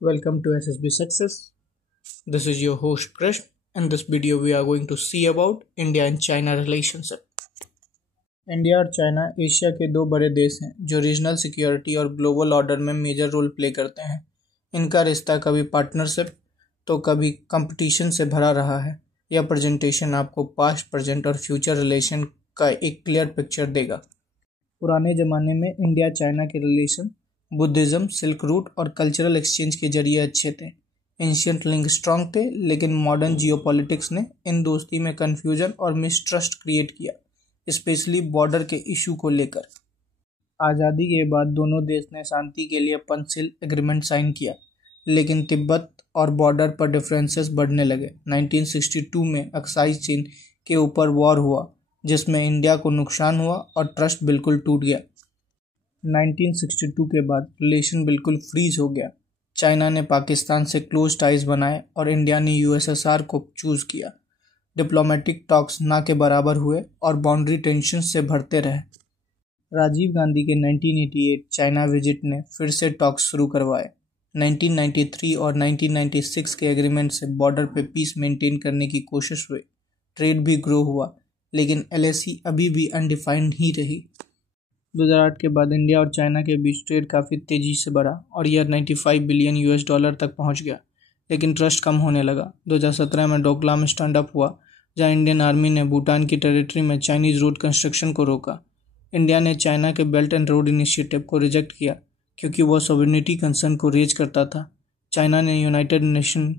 Welcome to SSB Success. This is your host Krish. In this video, we are going to see about India and China relationship. India और China Asia के दो बड़े देश हैं जो regional security और global order में major role play करते हैं। इनका रिश्ता कभी पार्टनरशिप तो कभी कंपटीशन से भरा रहा है। यह प्रेजेंटेशन आपको पास्ट, प्रेजेंट और फ्यूचर रिलेशन का एक क्लियर पिक्चर देगा। पुराने ज़माने में इंडिया चाइना के रिलेशन बुद्धिज़्म, सिल्क रूट और कल्चरल एक्सचेंज के जरिए अच्छे थे। एंशियंट लिंक स्ट्रांग थे, लेकिन मॉडर्न जियोपॉलिटिक्स ने इन दोस्ती में कन्फ्यूजन और मिसट्रस्ट क्रिएट किया, स्पेशली बॉर्डर के इशू को लेकर। आज़ादी के बाद दोनों देश ने शांति के लिए पंचशील एग्रीमेंट साइन किया, लेकिन तिब्बत और बॉर्डर पर डिफरेंसेस बढ़ने लगे। 1962 में अक्साई चीन के ऊपर वॉर हुआ, जिसमें इंडिया को नुकसान हुआ और ट्रस्ट बिल्कुल टूट गया। 1962 के बाद रिलेशन बिल्कुल फ्रीज हो गया। चाइना ने पाकिस्तान से क्लोज टाइज बनाए और इंडिया ने यूएसएसआर को चूज किया। डिप्लोमेटिक टॉक्स ना के बराबर हुए और बाउंड्री टेंशन से भरते रहे। राजीव गांधी के 1988 चाइना विजिट ने फिर से टॉक्स शुरू करवाए। 1993 और 1996 के एग्रीमेंट से बॉर्डर पे पीस मेंटेन करने की कोशिश हुई। ट्रेड भी ग्रो हुआ, लेकिन एलएसी अभी भी अनडिफाइंड ही रही। 2008 के बाद इंडिया और चाइना के बीच ट्रेड काफ़ी तेज़ी से बढ़ा और यह 95 बिलियन यूएस डॉलर तक पहुंच गया, लेकिन ट्रस्ट कम होने लगा। 2017 में डोकलाम स्टैंड अप हुआ, जहां इंडियन आर्मी ने भूटान की टेरिटरी में चाइनीज़ रोड कंस्ट्रक्शन को रोका। इंडिया ने चाइना के बेल्ट एंड रोड इनिशिएटिव को रिजेक्ट किया क्योंकि वह सॉवरेनिटी कंसर्न को रेज करता था। चाइना ने यूनाइटेड नेशन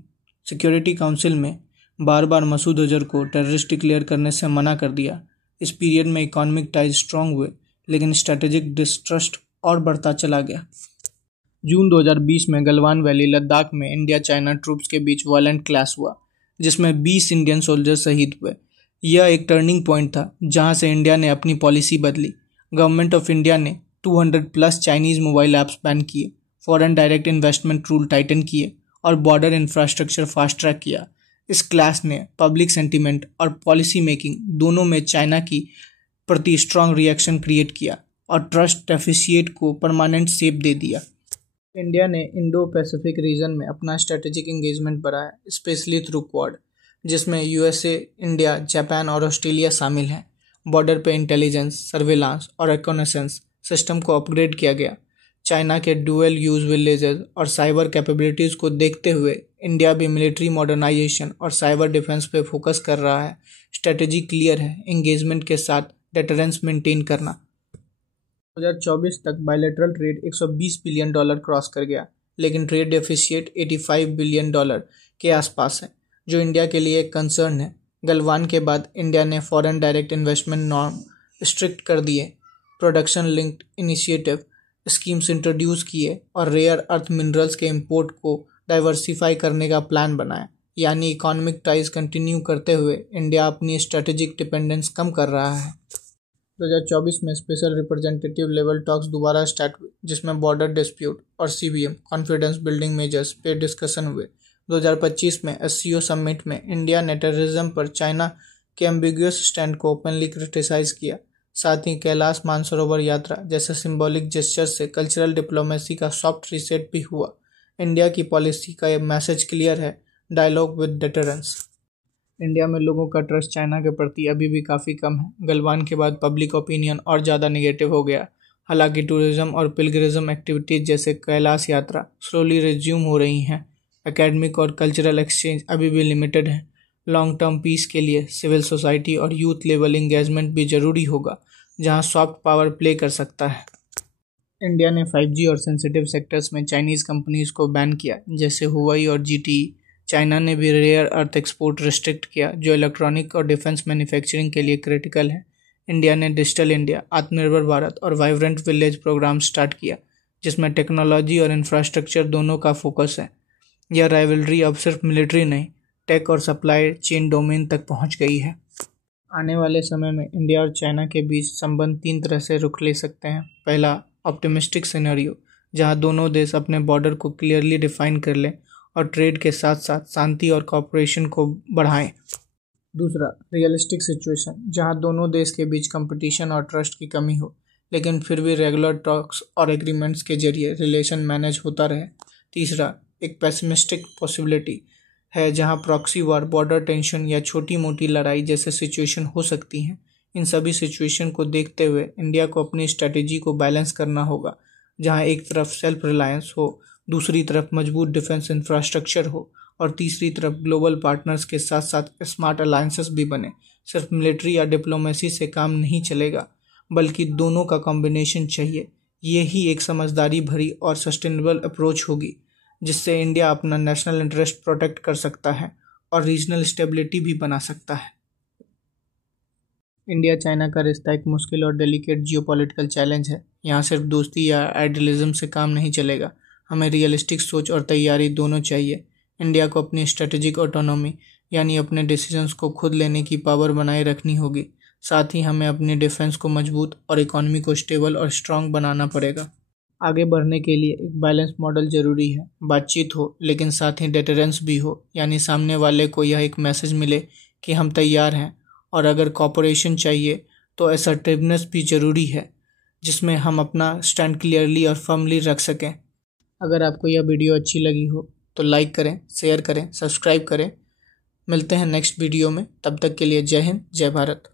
सिक्योरिटी काउंसिल में बार बार मसूद अजहर को टेररिस्ट डिक्लेयर करने से मना कर दिया। इस पीरियड में इकोनॉमिक टाइज स्ट्रांग हुए, लेकिन स्ट्रेटेजिक डिस्ट्रस्ट और बढ़ता चला गया। जून 2020 में गलवान वैली, लद्दाख में इंडिया चाइना ट्रूप्स के बीच वायलेंट क्लैश हुआ, जिसमें 20 इंडियन सोल्जर शहीद हुए। यह एक टर्निंग पॉइंट था, जहां से इंडिया ने अपनी पॉलिसी बदली। गवर्नमेंट ऑफ इंडिया ने 200+ चाइनीज़ मोबाइल ऐप्स बैन किए, foreign direct investment rule Titan किए और बॉर्डर इंफ्रास्ट्रक्चर फास्ट ट्रैक किया। इस क्लैश ने पब्लिक सेंटिमेंट और पॉलिसी मेकिंग दोनों में चाइना की प्रति स्ट्रांग रिएक्शन क्रिएट किया और ट्रस्ट डेफिसिएट को परमानेंट शेप दे दिया। इंडिया ने इंडो पैसिफिक रीजन में अपना स्ट्रेटेजिक एंगेजमेंट बढ़ाया, स्पेशली थ्रू क्वाड, जिसमें यूएसए, इंडिया, जापान और ऑस्ट्रेलिया शामिल हैं। बॉर्डर पे इंटेलिजेंस, सर्विलांस और रिकॉनेसेंस सिस्टम को अपग्रेड किया गया। चाइना के डुअल यूज विलेजेस और साइबर कैपेबिलिटीज़ को देखते हुए इंडिया भी मिलिट्री मॉडर्नाइजेशन और साइबर डिफेंस पे फोकस कर रहा है। स्ट्रेटेजी क्लियर है, एंगेजमेंट के साथ डेटरेंस मेंटेन करना। 2024 तक बायलैटरल ट्रेड $120 बिलियन क्रॉस कर गया, लेकिन ट्रेड डेफिसिएट $85 बिलियन के आसपास है, जो इंडिया के लिए एक कंसर्न है। गलवान के बाद इंडिया ने foreign direct investment norm strict कर दिए, production linked initiative schemes introduce किए और रेयर अर्थ मिनरल्स के इंपोर्ट को डाइवर्सिफाई करने का प्लान बनाया। यानी इकोनॉमिक टाइज कंटिन्यू करते हुए इंडिया अपनी स्ट्रेटेजिक डिपेंडेंस कम कर रहा है। 2024 में स्पेशल रिप्रेजेंटेटिव लेवल टॉक्स दोबारा स्टार्ट हुए, जिसमें बॉर्डर डिस्प्यूट और सीबीएम कॉन्फिडेंस बिल्डिंग मेजर्स पे डिस्कशन हुए। 2025 में एससीओ समिट में इंडिया ने टेररिज्म पर चाइना के एम्बिगुअस स्टैंड को ओपनली क्रिटिसाइज किया। साथ ही कैलाश मानसरोवर यात्रा जैसे सिंबॉलिक जेस्चर से कल्चरल डिप्लोमेसी का सॉफ्ट रीसेट भी हुआ। इंडिया की पॉलिसी का ये मैसेज क्लियर है, डायलॉग विद डिटरेंस। इंडिया में लोगों का ट्रस्ट चाइना के प्रति अभी भी काफ़ी कम है। गलवान के बाद पब्लिक ओपिनियन और ज़्यादा नेगेटिव हो गया। हालांकि टूरिज्म और पिलग्रिज्म एक्टिविटीज़ जैसे कैलाश यात्रा स्लोली रिज्यूम हो रही हैं। एकेडमिक और कल्चरल एक्सचेंज अभी भी लिमिटेड है। लॉन्ग टर्म पीस के लिए सिविल सोसाइटी और यूथ लेवल इंगेजमेंट भी ज़रूरी होगा, जहां सॉफ्ट पावर प्ले कर सकता है। इंडिया ने 5G और सेंसिटिव सेक्टर्स में चाइनीज़ कंपनीज को बैन किया, जैसे हुआई और जीटीई। चाइना ने भी रेयर अर्थ एक्सपोर्ट रिस्ट्रिक्ट किया, जो इलेक्ट्रॉनिक और डिफेंस मैन्युफैक्चरिंग के लिए क्रिटिकल है। इंडिया ने डिजिटल इंडिया, आत्मनिर्भर भारत और वाइब्रेंट विलेज प्रोग्राम स्टार्ट किया, जिसमें टेक्नोलॉजी और इंफ्रास्ट्रक्चर दोनों का फोकस है। यह राइवलरी अब सिर्फ मिलिट्री नहीं, टेक और सप्लाई चेन डोमेन तक पहुंच गई है। आने वाले समय में इंडिया और चाइना के बीच संबंध 3 तरह से रुख ले सकते हैं। पहला, ऑप्टिमिस्टिक सिनेरियो, जहां दोनों देश अपने बॉर्डर को क्लियरली डिफाइन कर लें और ट्रेड के साथ साथ शांति और कॉपरेशन को बढ़ाएं। दूसरा, रियलिस्टिक सिचुएशन, जहां दोनों देश के बीच कंपटीशन और ट्रस्ट की कमी हो, लेकिन फिर भी रेगुलर टॉक्स और एग्रीमेंट्स के जरिए रिलेशन मैनेज होता रहे। तीसरा, एक पेसिमिस्टिक पॉसिबिलिटी है जहां प्रॉक्सी वार, बॉर्डर टेंशन या छोटी मोटी लड़ाई जैसे सिचुएशन हो सकती हैं। इन सभी सिचुएशन को देखते हुए इंडिया को अपनी स्ट्रेटेजी को बैलेंस करना होगा, जहां एक तरफ सेल्फ रिलायंस हो, दूसरी तरफ मजबूत डिफेंस इंफ्रास्ट्रक्चर हो और तीसरी तरफ ग्लोबल पार्टनर्स के साथ साथ स्मार्ट अलायंसेस भी बने। सिर्फ मिलिट्री या डिप्लोमेसी से काम नहीं चलेगा, बल्कि दोनों का कॉम्बिनेशन चाहिए। ये ही एक समझदारी भरी और सस्टेनेबल अप्रोच होगी, जिससे इंडिया अपना नेशनल इंटरेस्ट प्रोटेक्ट कर सकता है और रीजनल स्टेबिलिटी भी बना सकता है। इंडिया चाइना का रिश्ता एक मुश्किल और डेलिकेट जियोपॉलिटिकल चैलेंज है। यहाँ सिर्फ दोस्ती या आइडियलिज्म से काम नहीं चलेगा, हमें रियलिस्टिक सोच और तैयारी दोनों चाहिए। इंडिया को अपनी स्ट्रेटेजिक ऑटोनॉमी यानी अपने डिसीजंस को खुद लेने की पावर बनाए रखनी होगी। साथ ही हमें अपनी डिफेंस को मजबूत और इकोनॉमी को स्टेबल और स्ट्रांग बनाना पड़ेगा। आगे बढ़ने के लिए एक बैलेंस मॉडल जरूरी है। बातचीत हो लेकिन साथ ही डेटरेंस भी हो, यानी सामने वाले को यह एक मैसेज मिले कि हम तैयार हैं। और अगर कॉपरेशन चाहिए तो असर्टिवनेस भी ज़रूरी है, जिसमें हम अपना स्टैंड क्लियरली और फर्मली रख सकें। अगर आपको यह वीडियो अच्छी लगी हो तो लाइक करें, शेयर करें, सब्सक्राइब करें। मिलते हैं नेक्स्ट वीडियो में, तब तक के लिए जय हिंद, जय भारत।